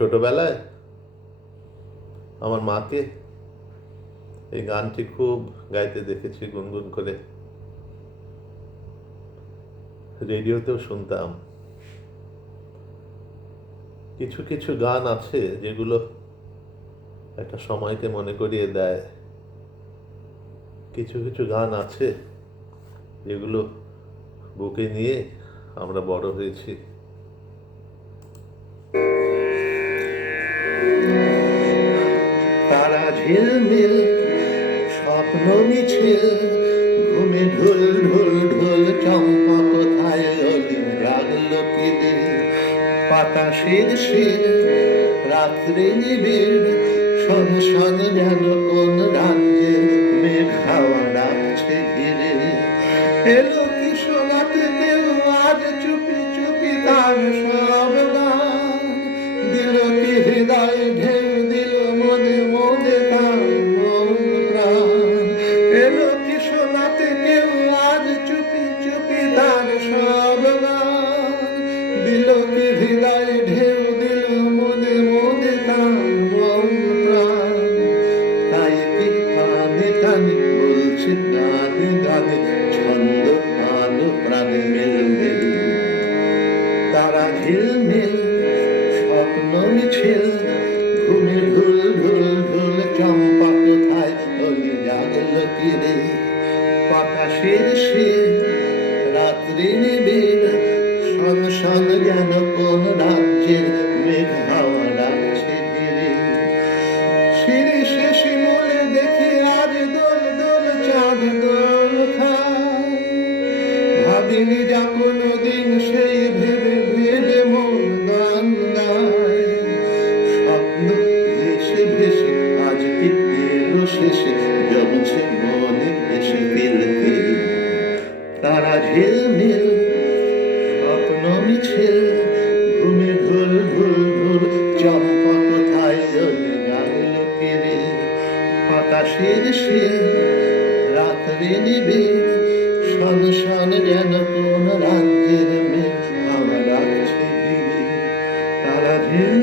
ছোটবেলায় আমার মাকে এই গানটি খুব গাইতে দেখেছি, গুনগুন করে। রেডিওতেও শুনতাম। কিছু কিছু গান আছে যেগুলো একটা সময়কে মনে করিয়ে দেয়। কিছু কিছু গান আছে যেগুলো বুকে নিয়ে আমরা বড় হয়েছি। তারা ঝিলমিল, স্বপ্ন মিছিল, ঘুমে ঢুল ঢুল ঢুল, চম্পা কোথায় অলি রাগলো কি দিল, পাতা শিরশির, রাত্রি নিবিড়, শন শন যেন কোন রাজ্যে মেঘ হাওয়া ডাকছে ঘিরে। এলো কি শোনাতে কেউ আজ চুপি চুপি তার সব গান, দিল কি হৃদয় ঢেউ দিল মনে মনে তার মন প্রাণ। এলো কি শোনাতে কেউ আজ চুপি চুপি তার সব গান, দিল কি হৃদয় ঢেউ দিল মনে মনে তার মন প্রাণ। তাই কি কানে কানে বলছে গানে গানে, ছন্দ আলো প্রাণে মেল মেল। তারা ঝিলমিল, স্বপ্ন মিছিল, ঘুমে ঢুল ঢুল ঢুল, চম্পা কোথায় অলি জাগলো কি রে, পাতা শিরশির, রাত্রি নিবিড়, শন শন যেন কোন রাজ্যের মেঘ হাওয়া ডাকছে ঘিরে। শিরিষে শিমুলে দেখি আজ দোল দোল চাঁদ দোল খায়, ভাবিনি যা কোনোদিন সেই ভেবে ভেবে মন গান গায়। স্বপ্ন ভেসে ভেসে আজ কি এলো শেষে, জমছে মনে ভেসে তিল তিল। তারা ঝিলমিল, স্বপ্ন মিছিল, ঘুমে ঢুল ঢুল ঢুল, চম্পা কোথায় অলি জাগলো কি রে, পাতা শিরশির, রাত্রি নিবিড়, শন শন যেন কোন রাজ্যের মেঘ হাওয়া ডাকছে ঘিরে। তারা ঝিল